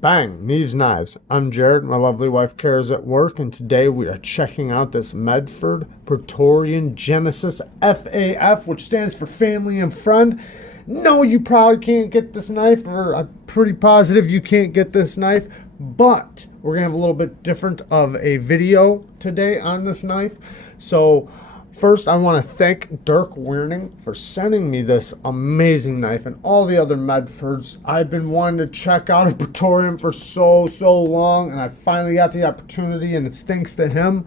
Bang! Needs knives. I'm Jared. My lovely wife Kara's at work, and today we are checking out this Medford Praetorian Genesis FAF, which stands for Family and Friend. No, you probably can't get this knife, or I'm pretty positive you can't get this knife, but we're going to have a little bit different of a video today on this knife. So first, I want to thank Dirk Wierning for sending me this amazing knife and all the other Medfords. I've been wanting to check out a Praetorian for so long, and I finally got the opportunity, and it's thanks to him.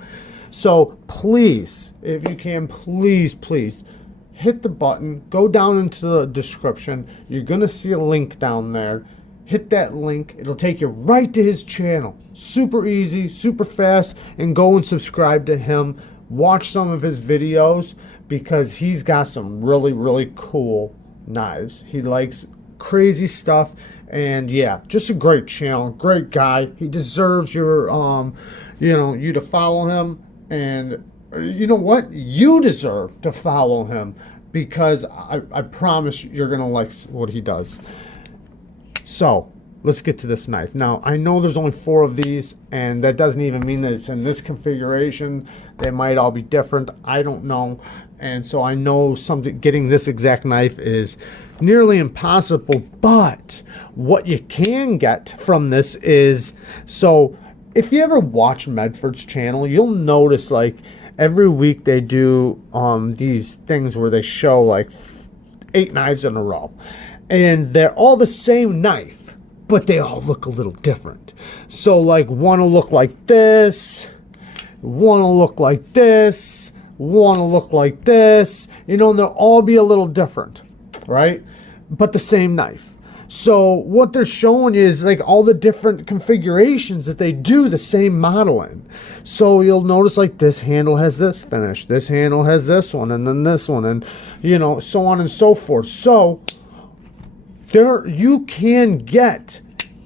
So please, if you can, please hit the button, go down into the description. You're going to see a link down there. Hit that link. It'll take you right to his channel. Super easy, super fast, and go and subscribe to him. Watch some of his videos because he's got some really cool knives. He likes crazy stuff, and yeah, just a great channel, great guy. He deserves your you to follow him, and you know what, you deserve to follow him because I promise you're gonna like what he does. So let's get to this knife. Now, I know there's only 4 of these, and that doesn't even mean that it's in this configuration. They might all be different. I don't know. And so I know getting this exact knife is nearly impossible, but what you can get from this is, so if you ever watch Medford's channel, you'll notice like every week they do these things where they show like 8 knives in a row, and they're all the same knife, but they all look a little different. So like one will look like this, one will look like this, one will look like this, you know, and they'll all be a little different, right? But the same knife. So what they're showing you is like all the different configurations that they do the same model in. So you'll notice like this handle has this finish, this handle has this one, and then this one, and you know, so on and so forth. So there you can get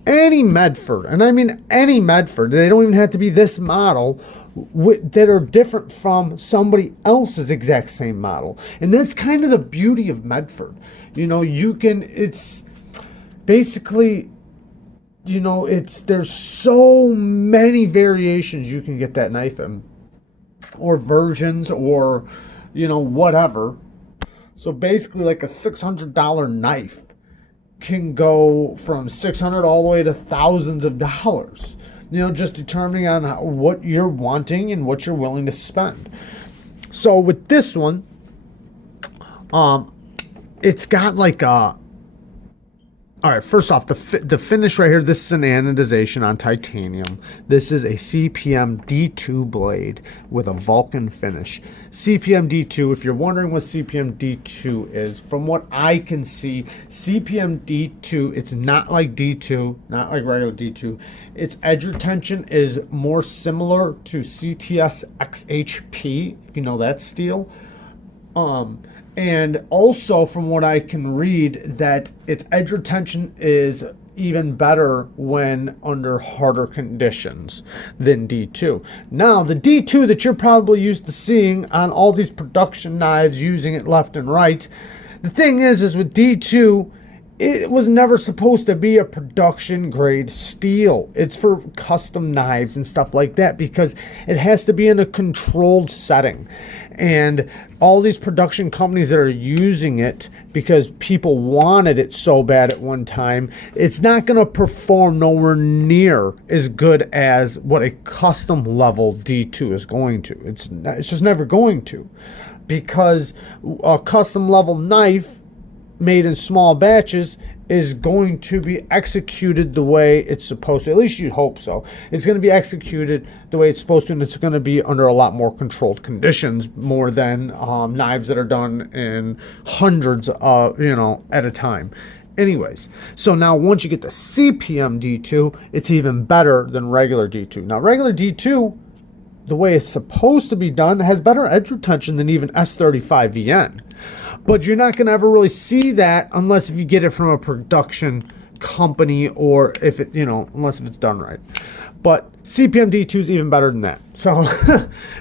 any Medford, and I mean any Medford. They don't even have to be this model, that are different from somebody else's exact same model. And that's kind of the beauty of Medford. You know, you can, it's basically, you know, there's so many variations you can get that knife in, or versions, or, you know, whatever. So basically like a $600 knife can go from $600 all the way to thousands of dollars, you know, just determining on what you're wanting and what you're willing to spend. So with this one, it's got like a, all right, first off, the finish right here, this is an anodization on titanium. This is a Cpm D2 blade with a Vulcan finish. Cpm D2, if you're wondering what Cpm D2 is, from what I can see, Cpm D2, it's not like D2, not like regular D2. Its edge retention is more similar to CTS XHP, if you know that steel. And also from what I can read, that its edge retention is even better when under harder conditions than D2. Now, the D2 that you're probably used to seeing on all these production knives, using it left and right, the thing is with D2, it was never supposed to be a production grade steel. It's for custom knives and stuff like that because it has to be in a controlled setting. And all these production companies that are using it because people wanted it so bad at one time, it's not going to perform nowhere near as good as what a custom level D2 is going to. It's just never going to, because a custom level knife made in small batches is going to be executed the way it's supposed to. At least you'd hope so. It's going to be executed the way it's supposed to, and it's going to be under a lot more controlled conditions, more than knives that are done in hundreds of, you know, at a time. Anyways, so now once you get the Cpm D2, it's even better than regular D2. Now, regular D2, the way it's supposed to be done, has better edge retention than even S35VN. But you're not going to ever really see that unless if you get it from a production company, or if it, you know, unless if it's done right. But Cpm D2 is even better than that. So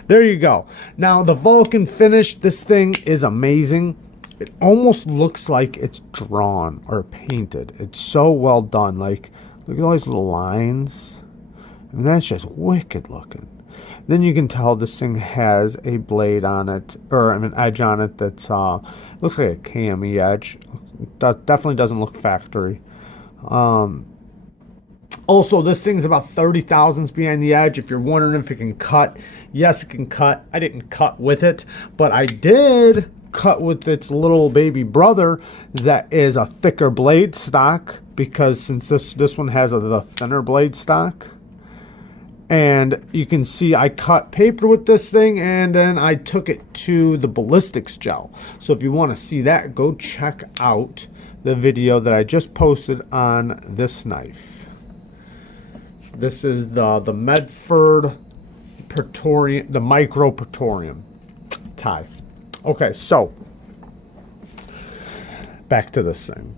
there you go. Now the Vulcan finish, this thing is amazing. It almost looks like it's drawn or painted. It's so well done. Like Look at all these little lines. I mean, that's just wicked looking. Then you can tell this thing has a blade on it, or I mean, edge on it that's looks like a KME edge. Definitely doesn't look factory. Also, this thing's about 30 thousandths behind the edge. If you're wondering if it can cut, yes, it can cut. I didn't cut with it, but I did cut with its little baby brother that is a thicker blade stock, because since this one has the thinner blade stock. And you can see I cut paper with this thing, and then I took it to the ballistics gel. So if you want to see that, go check out the video that I just posted on this knife. This is the Medford Praetorian, the micro Praetorian tie. Okay, so back to this thing.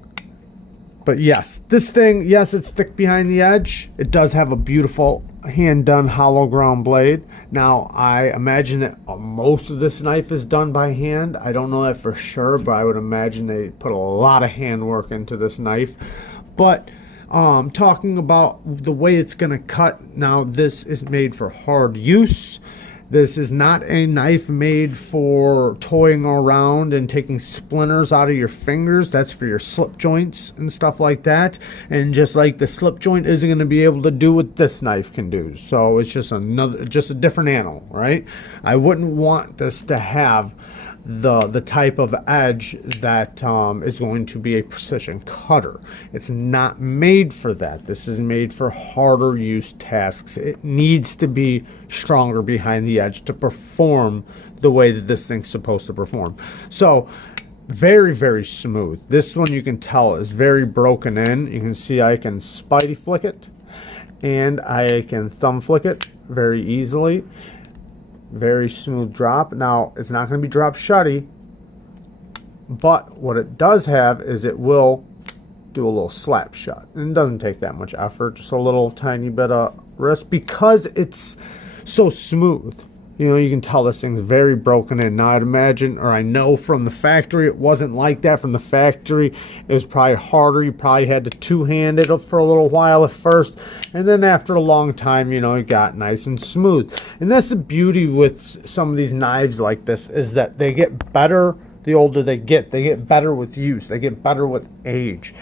But yes, this thing, yes, it's thick behind the edge. It does have a beautiful hand-done hollow ground blade. Now, I imagine that most of this knife is done by hand. I don't know that for sure, but I would imagine they put a lot of handwork into this knife. But talking about the way it's going to cut, now this is made for hard use. This is not a knife made for toying around and taking splinters out of your fingers. That's for your slip joints and stuff like that. And just like the slip joint isn't going to be able to do what this knife can do. So it's just a different animal, right? I wouldn't want this to have the type of edge that is going to be a precision cutter. It's not made for that. This is made for harder use tasks. It needs to be stronger behind the edge to perform the way that this thing's supposed to perform. So very, very smooth. This one you can tell is very broken in. You can see I can spidey flick it and I can thumb flick it very easily. Very smooth drop. Now, it's not going to be drop shutty, but what it does have is it will do a little slap shut. And it doesn't take that much effort, just a little tiny bit of wrist, because it's so smooth. You know, you can tell this thing's very broken in. Now, I'd imagine, or I know from the factory, it wasn't like that from the factory. It was probably harder. You probably had to two-hand it for a little while at first. And then after a long time, you know, it got nice and smooth. And that's the beauty with some of these knives like this, is that they get better the older they get. They get better with use. They get better with age.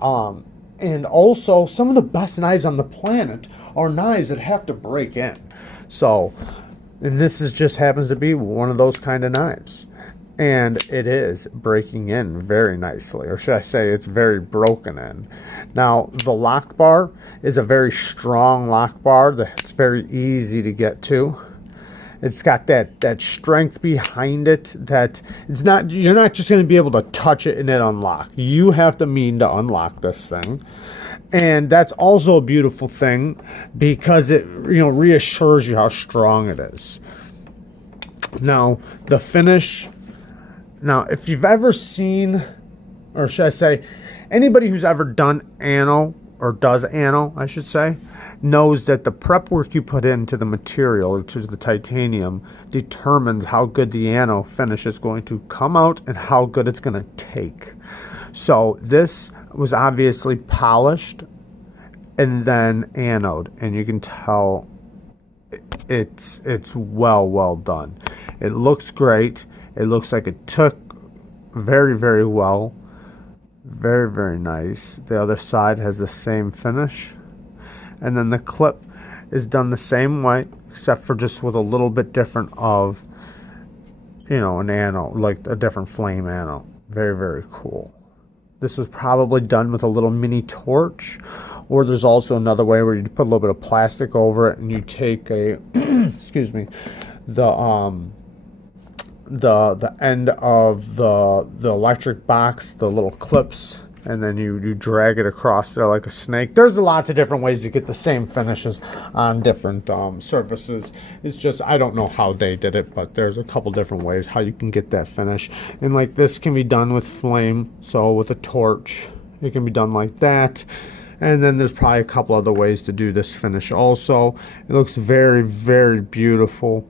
And also, some of the best knives on the planet are knives that have to break in. So, and this just happens to be one of those kind of knives. And it is breaking in very nicely. Or should I say it's very broken in. Now, the lock bar is a very strong lock bar that's very easy to get to. It's got that strength behind it that it's not, you're not just going to be able to touch it and it unlock. You have to mean to unlock this thing. And that's also a beautiful thing, because it, you know, reassures you how strong it is. Now, the finish. Now, if you've ever seen, or should I say, anybody who's ever done ano, or does ano, I should say, knows that the prep work you put into the material, or to the titanium, determines how good the ano finish is going to come out and how good it's going to take. So this was obviously polished and then anode, and you can tell it's well done. It looks great. It looks like it took very, very well. Very, very nice. The other side has the same finish, and then the clip is done the same way, except for just with a little bit different of, you know, an anode, like a different flame anode. Very, very cool. This was probably done with a little mini torch, or there's also another way where you put a little bit of plastic over it and you take a excuse me, the end of the electric box, the little clips, and then you drag it across there like a snake. There's lots of different ways to get the same finishes on different surfaces. It's just, I don't know how they did it, but there's a couple different ways how you can get that finish. And like this can be done with flame, so with a torch, it can be done like that. And then there's probably a couple other ways to do this finish also. It looks very, very beautiful.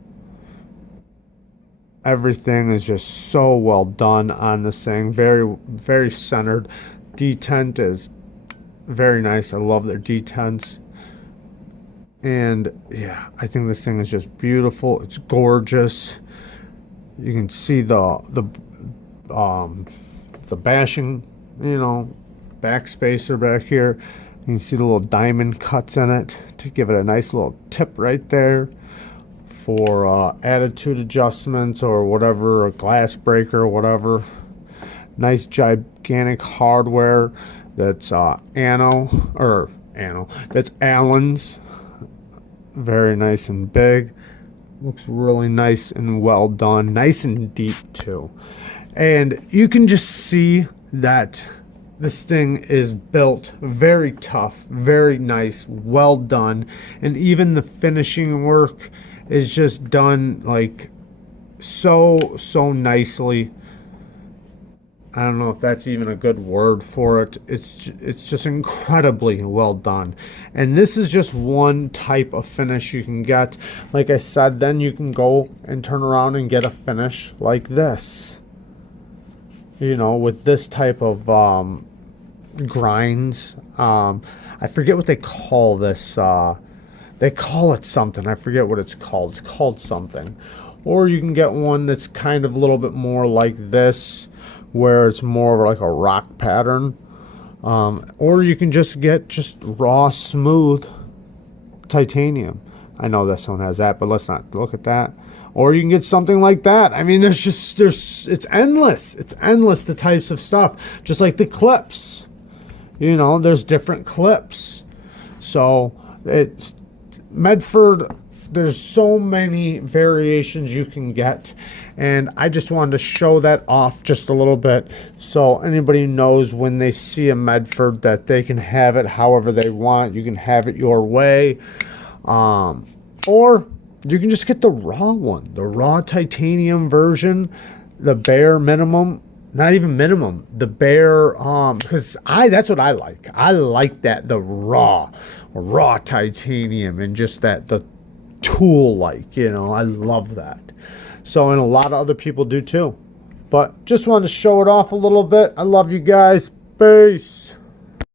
Everything is just so well done on this thing. Very, very centered. Detent is Very nice. I love their detents. And yeah, I think this thing is just beautiful. It's gorgeous. You can see the bashing, you know, backspacer back here. You can see the little diamond cuts in it to give it a nice little tip right there for attitude adjustments or whatever, a glass breaker or whatever. Nice gigantic hardware that's that's Allen's. Very nice and big. Looks really nice and well done. Nice and deep too. And you can just see that this thing is built very tough, very nice, well done. And even the finishing work is just done like so nicely. I don't know if that's even a good word for it. It's just incredibly well done. And this is just one type of finish you can get. Like I said, then you can go and turn around and get a finish like this. You know, with this type of grinds. I forget what they call this. They call it something. I forget what it's called. It's called something. Or you can get one that's kind of a little bit more like this, where it's more of like a rock pattern. Or you can just get just raw smooth titanium. I know this one has that, but let's not look at that. Or you can get something like that. I mean, it's endless. It's endless, the types of stuff. Just like the clips. You know, there's different clips. So it's Medford, there's so many variations you can get, and I just wanted to show that off just a little bit so anybody knows when they see a Medford that they can have it however they want. You can have it your way, or you can just get the raw one, the raw titanium version, the bare minimum. Not even minimum, the bare, because that's what I like. I like that, the raw titanium, and just that, the tool like, you know, I love that. So, and a lot of other people do too. But just wanted to show it off a little bit. I love you guys. Peace.